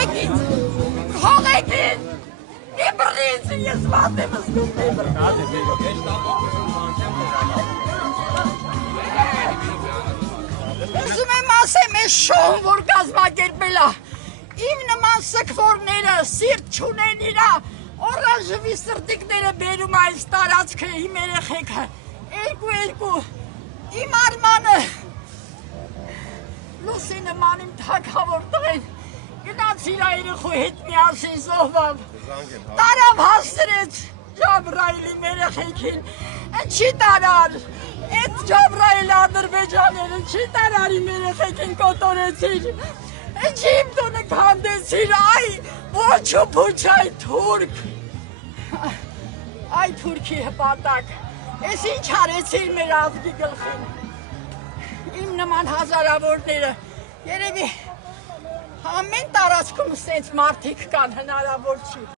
Հողեկին, մի բռնից ես վատ եմ զգում մի Ուզում եմ ասեմ ես շոհ, որ կազմակերպել է, իմ նման սքվորները, սիրտ չունեն իրա, օրանժվի սրտիկները բերում այս տարածքը, իմ երեխեքը, երկու, իմ Արմանը, Լուսի նման իմ թագավոր տղեն, գնաց իր երեխու հետ միասին զոհվավ, տարավ հաստրեց Ջաբրայելի երեխեքին, չի տարար, այդ Ջաբրայել Ադրբեջաները չի տարար իմ երեխեքին կոտորեցիր, չի իմ տունը քանդեցիր, այ ոչ ու փուչ այ թուրք, այ թուրքի հպատակ, ես ինչ արեցիր մեր ազգի գլխին, իմ նման հազարավորները, երևի ամեն տարածքում սենց մարդիկ կան հնարավոր չի։